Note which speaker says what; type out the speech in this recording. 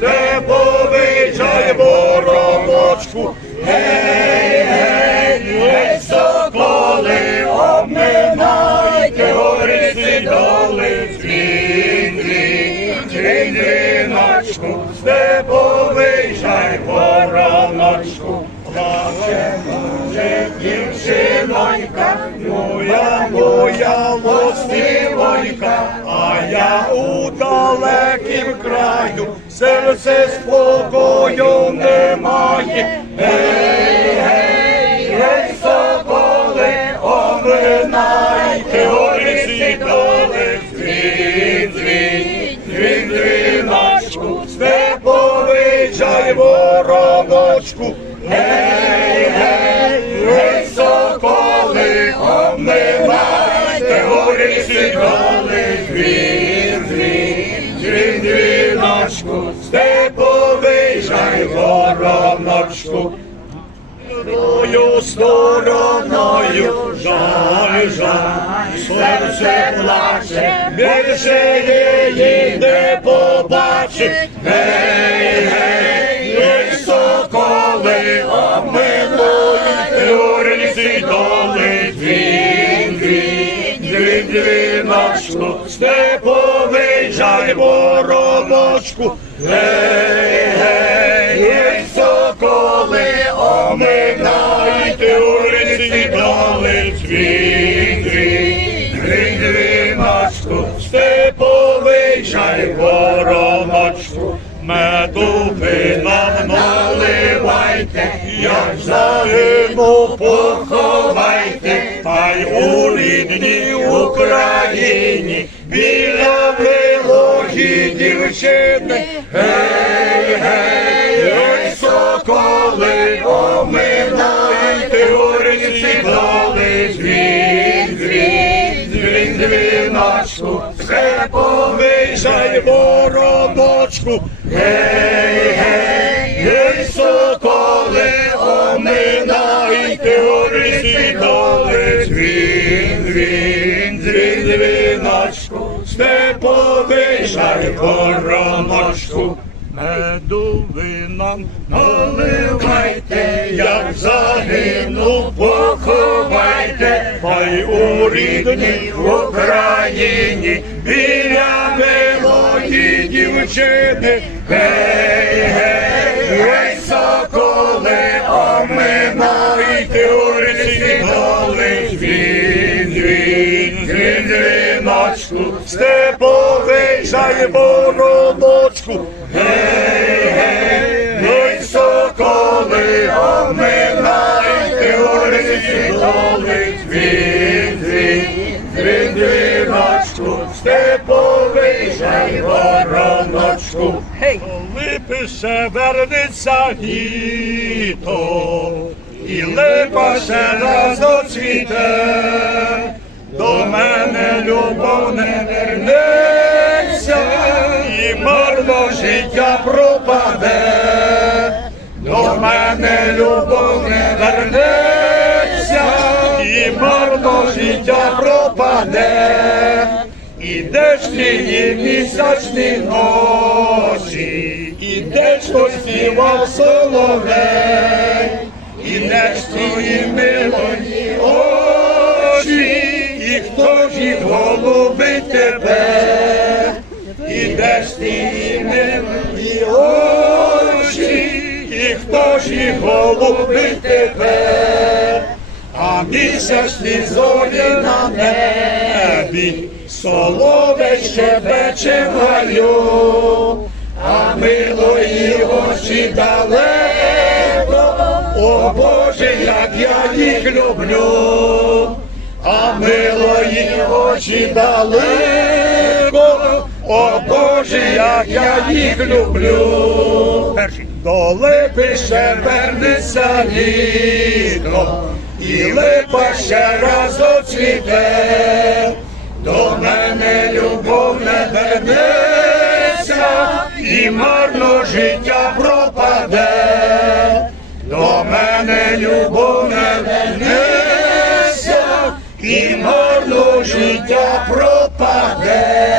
Speaker 1: дзвіночку, степовий вороночку. Гей, гей, гей, соколи, обминайте гори сидоли, дзвін, дзвін, дзвін дзвіночку, степовий жай вороночку. Плаче, може, дівчинонька, серце спокою немає. Вороночку. Тою стороною жаль, жаль, серце плаче, більше її не побачить. Гей, гей, гей, соколи, обминуйте горіці доли, дзвін, дзвін, дзвін, дзвіночку, степовий жай вороночку. Гей, жай вороночку. Меду ви нам наливайте, як загину поховайте, та й у рідній Україні біля вилогі дівчини. Гей, дзвіночку, все повижай вороночку. Гей, гей, гей, соколи, оминайте гориці доли, дзвін, дзвін, дзвін, дзвіночку, степовий жай вороночку. Меду винам наливайте, як загину поховайте, хай у рідній Україні біля милої дівчини. Гей, гей, гей, соколи, оминайте урці доли, дзвін, дзвін, дзвін, дзвіночку, степовий жай вороночку. Жай вороночку. Коли пише вернеться літо, і липа ще раз оцвіте, до мене любов не вернеться, і марно життя пропаде, до мене любов не вернеться, і марно життя пропаде. Ідеш тіні місячні ночі, ідеш хто співав соловей, ідеш тіні милої очі, і хто ж їх голубить тебе, ідеш тіні милої очі, і хто ж їх голубить тебе. А місячні зорі на небі, соловей щебече в гаю, а милої очі далеко, о Боже, як я їх люблю, а милої очі далеко, о Боже, як я їх люблю. До липи ще вернеться літо, і липа ще раз оцвіте, любов не вернеться, і марно життя пропаде.